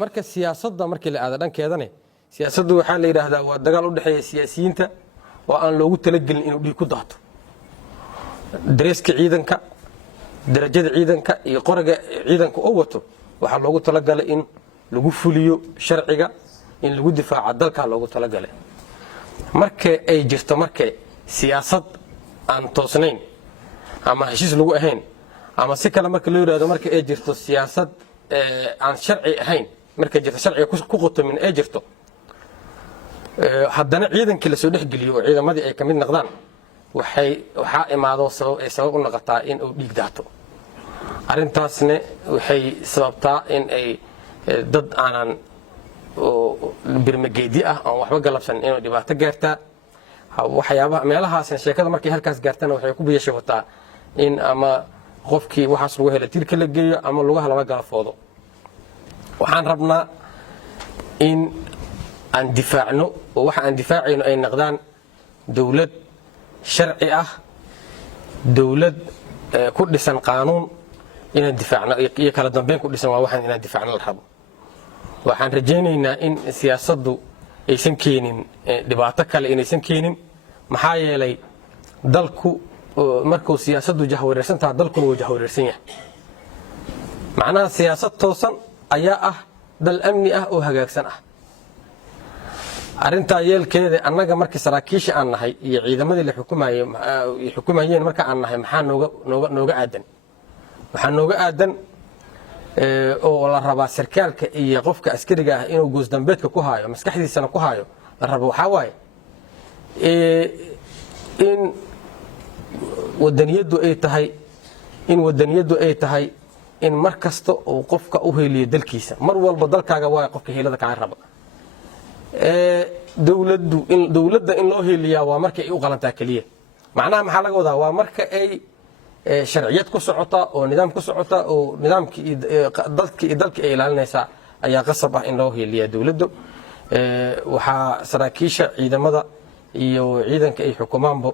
marka siyaasadda markii la aado dhankeedane siyaasaddu waxaa la yiraahdaa waa dagaal u dhaxeeya siyaasiyiinta oo aan loogu talagelin inuu dhiig ku daato dareeska ciidanka darajada ciidanka iyo qoriga ciidanka oo wato waxaa loogu talagalay in lagu fuliyo sharciga in lagu difaaco dalka loogu talagalay marka ay jirto marka siyaasad aan toosnayn ama heshiis lagu ahayn ama si kale marka loo yiraahdo marka ay jirto siyaasad aan sharci ahayn marka jirto sharciga ku qotomin ay jirto haddana ciidankii la soo dhexgeliyo oo ciidamadii ay ka mid noqdaan waxaa imaado sabab u noqotaa in uu dhiig daato arrintaasna waxay sababtaa in ay dad aanan birmageedi ah aan waxba galabsan inuu dhibaato gaartaa waxyaabaha meelahaasna sheekada markay halkaas gaartana waxay ku biyashabataa in ama qofkii waxaas lagu helo tirka la geeyo ama lugaha lala galafoodo waxaan rabnaa in aan difaacno oo waxa aan difaacayno ay noqdaan dawlad sharci ah dawlad ku dhisan qaanuun inaan difaacno iyo kala dambeyn ku dhisan waa waxaan inaan difaacno la rabo waxaan rajaynaynaa in siyaasaddu aysan keenin dhibaato kale inaysan keenin maxaa yeelay dalku markuu siyaasaddu jahwareersan tahay dalkuna wuu jahwareersan yahay macnaha siyaasad toosan ayaa ah dal amni ah oo hagaagsan ah arrintaa yeelkeeda annaga markii saraakiisha aan nahay iyo ciidamadii la xukumayeen marka aan nahay maxaa nooga aadan waxaa nooga aadan oo la rabaa sarkaalka iyo qofka askariga ah inuu goosdambeedka ku haayo maskaxdiisana ku haayo la rabo waxaa waaye in wadaniyaddu ay tahay in mar kasta uu qofka u heliyo dalkiisa mar walba dalkaaga waa qofka heelada kaa raba dawladda in loo heliyaa waa marka ay u qalantaa kaliya macnaha maxaa laga wadaa waa marka ay sharciyad ku socota oo nidaam ku socota oo nidaamkii dadkii iyo dalkii ay ilaalinaysaa ayaa qasab ah in loo heliyaa dawladda waxaa saraakiisha ciidamada iyo ciidanka ay xukumaanba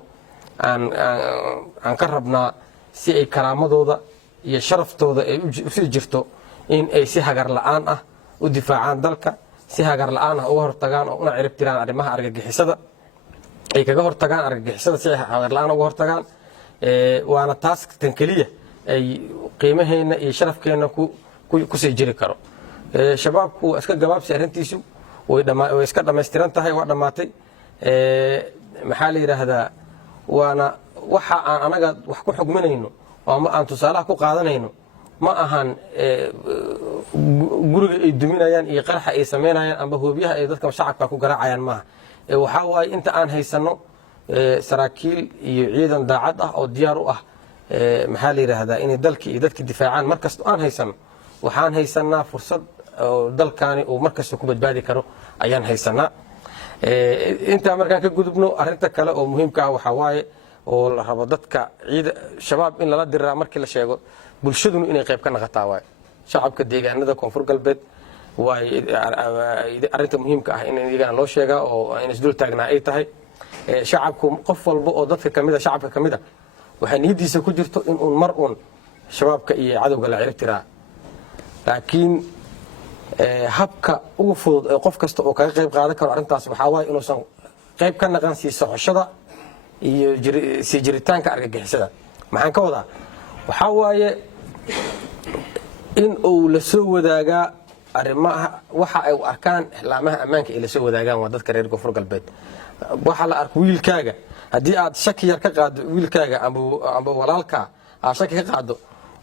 aan ka rabnaa si ay karaamadooda iyo sharaftooda ay u sii jirto in ay si hagar la'aan ah u difaacaan dalka si hagar la'aan ah uga hortagaan oo una cirib tiraan arrimaha argagixisada ay kaga hortagaan argagixisada si hagar la'aan uga hortagaan waana taas tan keliya ay qiimaheena iyo sharafkeena ku sii jiri karo shabaabku iska gabaabsi arrintiisu way iska dhammaystiran tahay waa dhammaatay maxaa la yiraahdaa waana waxa aan anaga wax ku xugminayno oo aan tusaalaha ku qaadanayno ma ahan guriga ay duminayaan iyo qaraxa ay sameynayaan amba hoobiyaha ay dadka shacabka ku garaacayaan maaha waxaa waaye inta aan haysano saraakiil iyo ciidan daacad ah oo diyaar u ah maxaa la yiraahdaa inay dalkii iyo dadka difaacaan markasta aan haysano waxaan haysanaa fursad oo dalkaani uu markasta ku badbaadi karo ayaan haysanaa intaa markaan ka gudubno arrinta kale oo muhiimka ah waxaa waaye oo la rabo dadka shabaab in lala diraa markii la sheego bulshaduna inay qayb ka noqotaa waaye shacabka deegaanada koonfur galbeed waaye arrinta muhiimka ah in iyagana loo sheegaa oo in isdul taagnaa ay tahay shacabku qof walba oo dadka kamida shacabka kamida waxay niyadiisa ku jirto in uun mar uun shabaabka iyo cadowga la cirib tiraa laakiin habka ugu fudud ee qof kasta oo kaga qayb qaadan karo arrintaas waxaa waaye inuusan qayb ka naqan sii socoshada iyo sii jiritaanka argagixisada maxaan ka wadaa waxaa waaye in uu la soo wadaagaa arrimaha waxa ay u arkaan laamaha ammaanka ay la soo wadaagaan waa dadka reer koonfur galbeed waxa la arko wiilkaaga haddii aad shaki yar ka qaado wiilkaaga amba walaalka aad shaki ka qaado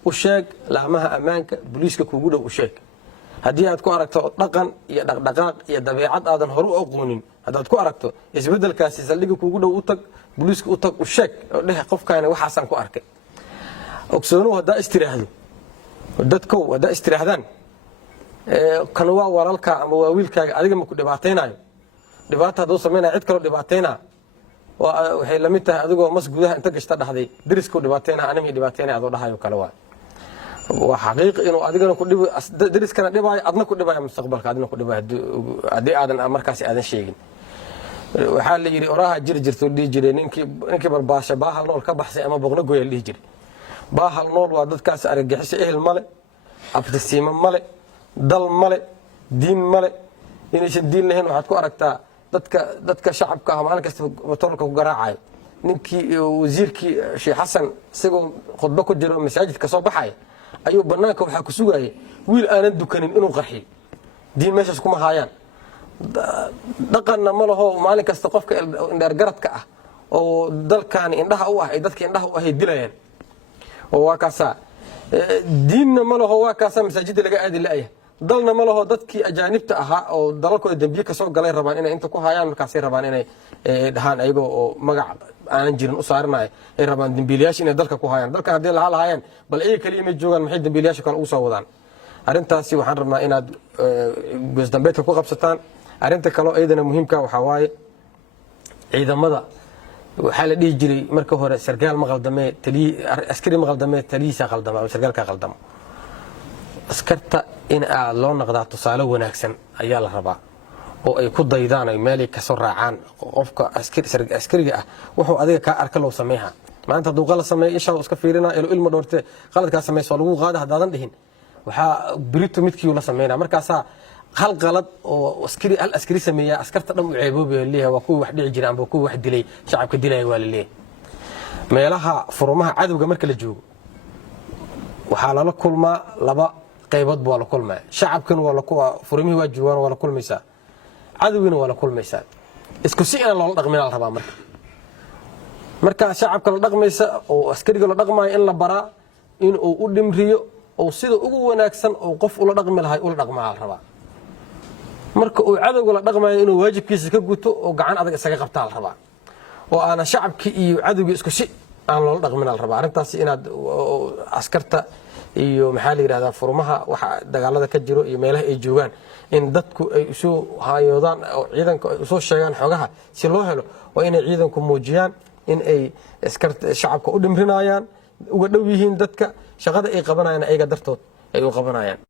u sheeg laamaha ammaanka booliiska kuugu dhow u sheeg haddii aad ku aragto dhaqan iyo dhaqdhaqaaq iyo dabeecad aadan hore u aqoonin haddaad ku aragto isbeddelkaasi saldhigga kuugu dhow u tag booliiska u tag u sheeg oo dheh qofkaani waxaasaan ku arkay ogsoonuhu haddaa istiraahdo dadkow haddaa istiraahdaan kan waa walaalka ama waa wiilkaaga adiga ma ku dhibaataynayo dhibaata hadduu samaynaya cid kaloo dhibaataynaa waxay la mid tahay adigoo mas gudaha inta gashta dhahday deriskuu dhibaataynaa anima dhibaataynaya adoo dhahayo kale waa xaqiiq inuu adigana ku dhibo deriskana dhibaayo adna ku dhibaayo mustaqbalka adna ku dhibaayo haddii aadan markaasi aadan sheegin waxaa la yidhi oraha jiri jirto dhihi jiray ninkii barbaasha baahal nool ka baxsay ama boqno gooya dhihi jiray baahal nool waa dadkaas argagixiso ehel male abtisiimo male dal male diin male inaysan diin lahayn waxaad ku aragtaa dadka shacabka ah maalin kasta motorka ku garaacayo ninkii wasiirkii Sheekh Xasan isagoo khudba ku jiro masaajidka soo baxay ayuu banaanka waxa ku sugayay wiil aanan dukanin inuu qarxiyo diin meeshaas kuma haayaan dhaqanna ma laho maalin kasta qofka indheer garadka ah oo dalkaani indhaha u ah ay dadka indhaha u ah dilayaan oo waa kaasa diinna ma laho waa kaasa masaajidda laga aadi laayay dalna ma laho dadkii ajaanibta ahaa oo dalalkooda dambiye ka soo galay rabaan inay inta ku hayaan markaas ay rabaan inay dhahaan ayagoo oo magac aanan jirin u saarnay ay rabaan dambiilayaasha inay dalka ku hayaan dalka hadii la hayaan bal ay kaliya ma joogan maxay dambiilayaasha kale u soo wadaan arintaasi waxaan rabnaa inaad goos dambeedka ku qabsataan arinta kale oo ayadana muhiimka waxa waaye ciidamada waxaa la dhihi jiray marka hore sargaal ma qaldamay taliye askari ma qaldamay taliye qaldama sargaalka qaldama askarta in aad loo noqdaa tusaale wanaagsan ayaa la rabaa oo ay ku daydaan ay meel ka soo raacaan qofka askariga ah wuxuu adiga ka arka loo sameeyaa maanta haduu qalad sameeyo isha iska fiirina ilmo dhoorte qaladka sameeyo lagu qaado hadaadan dhihin waxa birito midkii la sameeyaa markaas hal qalad oo askari sameeyaa askarta dhan u ceeboobay leeyahay waa kuwa wax dhici jiraan amba kuwa wax dilay shacabka dilay waa leeyahay meelaha furumaha cadawga marka la joogo waxa la kulmaa laba qaybood baa la kulmaa shacabkan waa la kuwa furumihii waa joogan waa la kulmaysaa cadawina waa la kulmaysaa isku si in loo dhaqmin la rabaa marka shacabka la dhaqmaysa oo askariga la dhaqmaayo in la baraa in uu u dhimriyo oo sida ugu wanaagsan oo qof ula dhaqmi lahay ula dhaqmaa la rabaa marka uu cadawga la dhaqmaayo inuu waajibkiisa ka guto oo gacan adag isaga qabtaa la rabaa oo aana shacabki iyo cadawga isku si aan loo dhaqmin la rabaa arintaas inaad askarta iyo maxaa la yiraahdaa furmaha waxa dagaalada ka jiro iyo meelaha ay joogan in dadku ay soo hayoodaan oo ciidanka ay soo sheegaan xogaha si loo helo waa inay ciidanku muujiyaan in ay askarta shacabka u dhimrinayaan uga dhow yihiin dadka shaqada ay qabanayaan ayaga dartood ay u qabanayaan